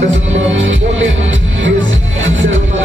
contestant number 14 is Serota.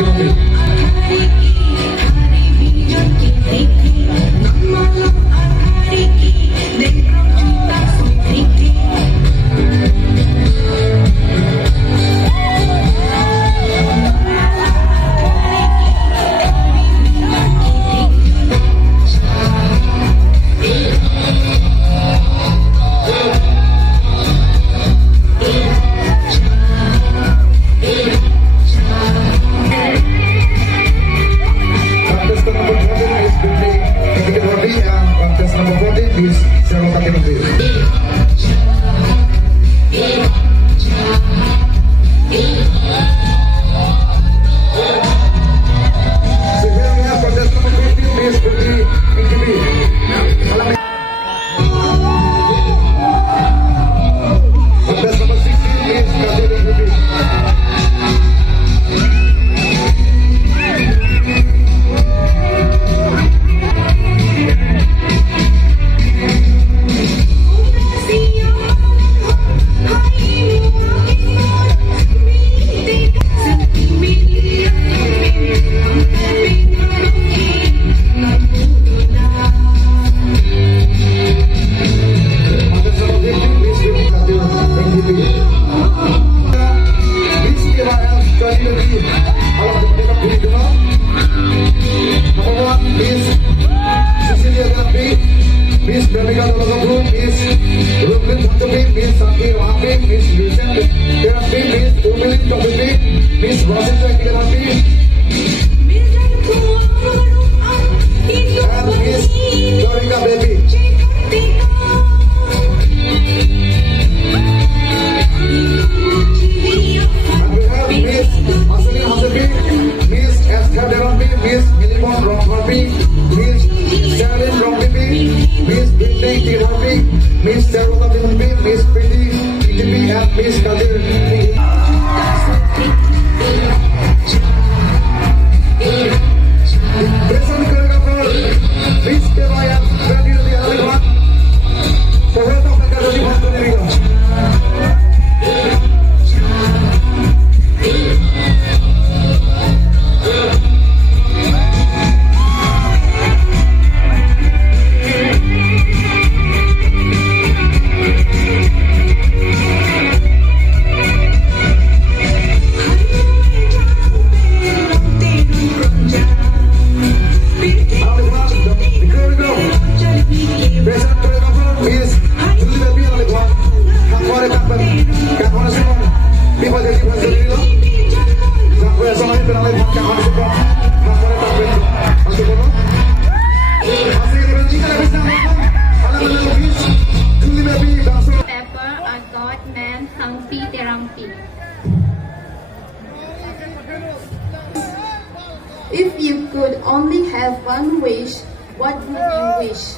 If you could only have one wish, what would you wish?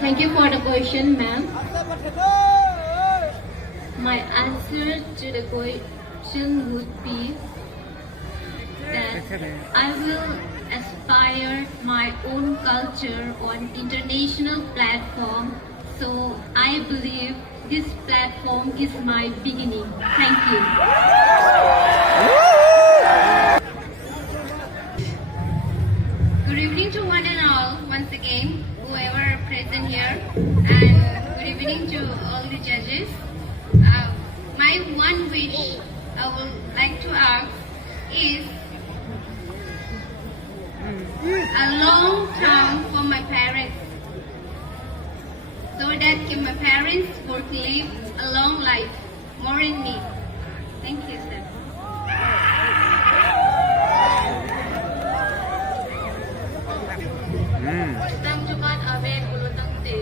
Thank you for the question, ma'am. My answer to the question would be that I will aspire my own culture on international platform. So I believe this platform is my beginning. Thank you. Good evening to one and all, once again, whoever present here, and good evening to all the judges. My one wish I would like to ask is a long term for my parents, so that my parents would live a long life, more in me. Thank you, sir. Tang jukan abe kulutang te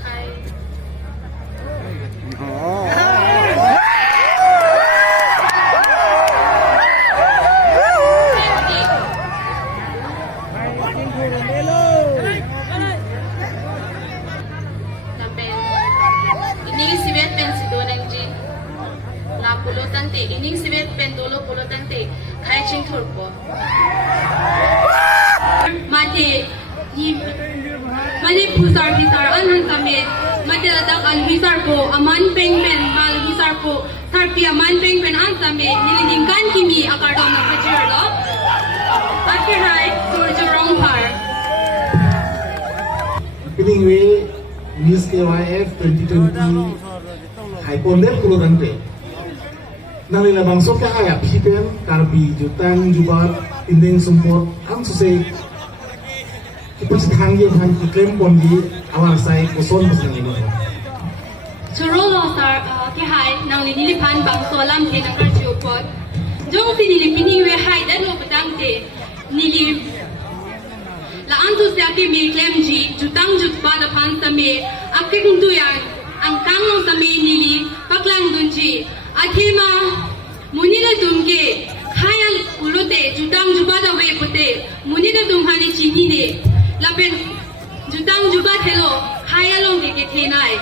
hai. Ining siwet pen sidonang ji. La kulutang te ining siwet pen dolo kulutang te khai ching thurpo. Mate Mani pusar hisar anhan kami mati datang al hisar ko aman peng pen mal hisar Karpia manpeng pen ansame nililingkan kimi akardom na pechirlo. Achetai turjorong par. Piling we Miss KYF 2020 hai pondel kulurante. Nalila bangso ka ayap hipen karbi jutang jubat indeng sumpot ang susay kipas kahangyo han iklem pondi awar sai kuson pasang imo. Churolo sar kihai nang nililipan bang solam ke nang karjupot. Jong si nilipini we hai dan lo petang te nilip la antu se ake me klem ji jutang jut pada pan same ake kuntu yang ang kangong same nili paklang dunji athema munila tumke khayal ulote jutang jubada we pote munila tumhani chini ne lapen jutang jubat hello khayalong ke thenai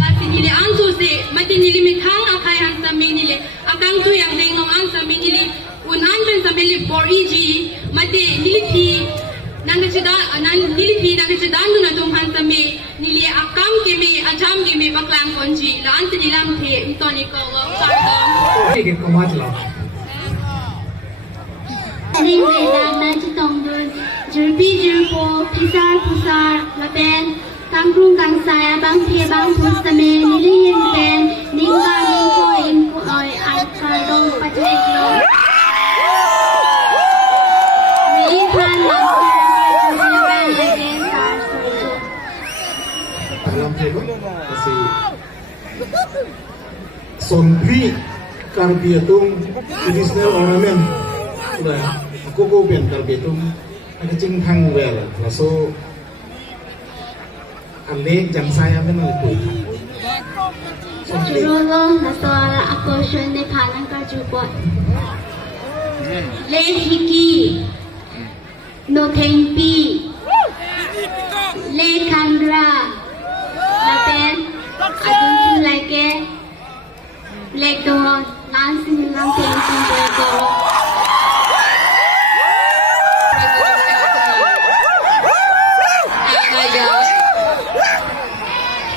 lati nili antu se mati nili mithang akai han same nili akang tu yang deng nong ang same nili unan pen same li bori ji mati nili phi nilipi nangcidan na tumhan same nili akam keme ajam keme baklang konji laan nilam the mitoni ko sardom Ke komat lo. Ning Vedang na chitong dun Jurbi jurpo pisar pusar lapen Kangkrung kangsay abang phe bang pus same nilihin pen Ningka ningko inko oy alkardong pacheklo Nilihan langsir Alam ko kasi sompi karbi itong traditional ornament. Diba? Ako ko biyan karbi itong nagaching hangwell. So, alik jang saya men nalikuy. Sompi. Churolo nasoala ako shun ne panang karjupot Le hiki No tengpi Le kandra Lapen Adun like Leg door Lansing lang tengpi Bego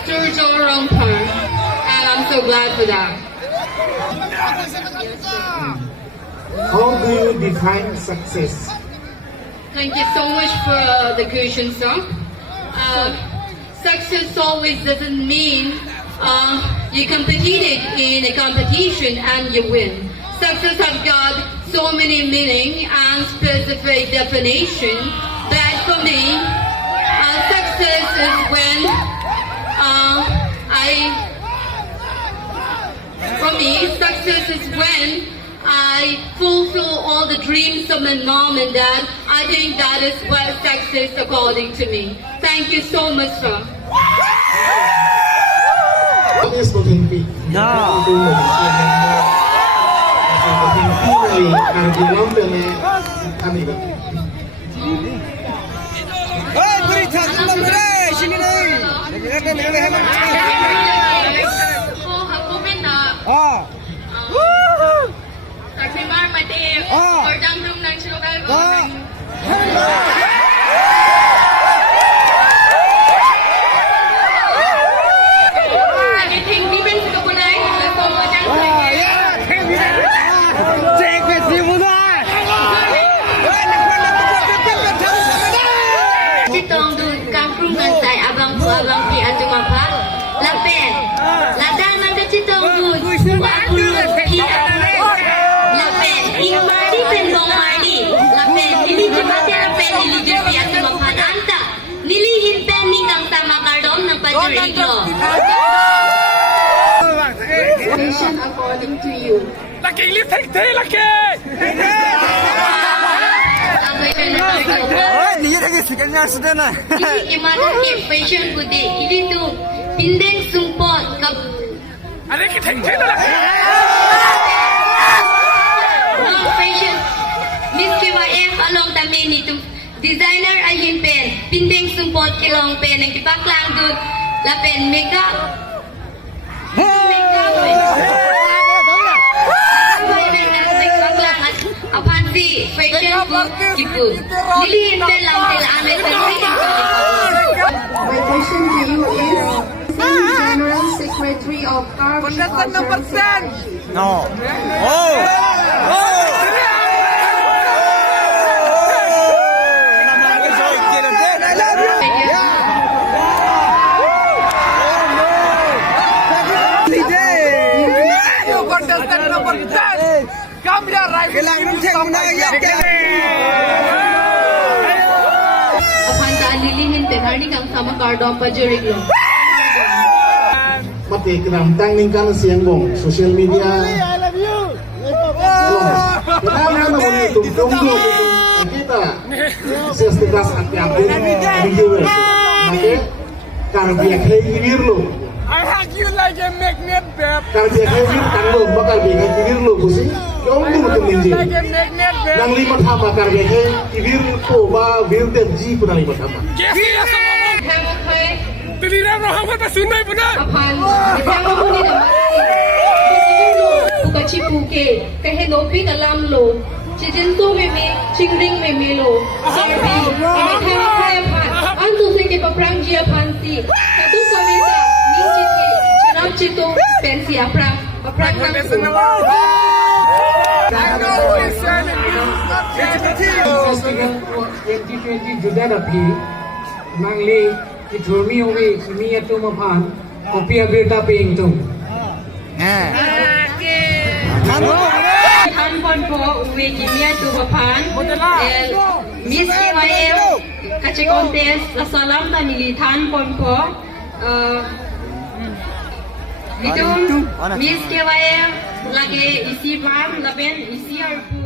turjorong par and I'm so glad for that. How do you define success? Thank you so much for the question, sir. Success always doesn't mean you competed in a competition and you win. Success have got so many meaning and specific definition. But for me, success is when success is when I fulfill all the dreams of my mom and dad. I think that is what success according to me. Thank you so much, sir. What is Kotimpi? No. Kotimpi ay karbi lampe na kami ba? Chitong dun Kangkrung kansay abang pi atumapal Lapen Ladan manda chitong dun Wapulun pi atumapal Lapen Ingmari pendong mari Lapen Nilijimati lapen nilijir pi atumapal Anta Nilihin pen ningang sama kardom ng pajuriglo Question according to you. Laki lift Engti laki. Niye de gitsin yersin dene. Ini imadah ke fashion bude ini tu pindeng sumpot kap Ada kita Engti laki. fashion Miss KYF along tamen ni tu designer ayin pen pindeng sumpot kilong pen ang kipaklang dun lapen makeup Apansi fashion food kipu nilihin pen lang sila amin sa My question to you is, in general secret free of KARBI Contestant number culture 10. society. No. Oh. Oh. Contestant number 10. Come here, right? Upon the lilingin tenarni kang sama kardom pa juriglo. Mati kram tang ningkan siang bong social media. Kenapa nama itu donggo kita sestikas api-api video itu. Maka KARBI achetai lo. I hug you like a magnet, babe. KARBI achetai tanglo bakal bikin kibir lo busi. Kau tu betul ninja. Like a magnet, babe. Nang lima thama KARBI achetai kibir ko ba bir terji pun lima thama. Telira roh apa tak sunai pun dah. Upon the muni the Pukachi puke, kaheno pin alam lo. Chijinto me chingring me lo. KARBI, kaheno kaya pan. Antu se ke paprang jia panti. Katu kawita, ninjiti, chinap chito, pensi aprang. Aprang nang Listen su. about. I know it's selling you. Festival 2020 juda dapi mangli itromi owe kimi atum aphan kopia berta ping tum Tan pon po uwe kimia tu bapan. Miss KYM kache contest la salam ta nili tan pon po. Itu Miss KYM lagi isi bam laben isi arpu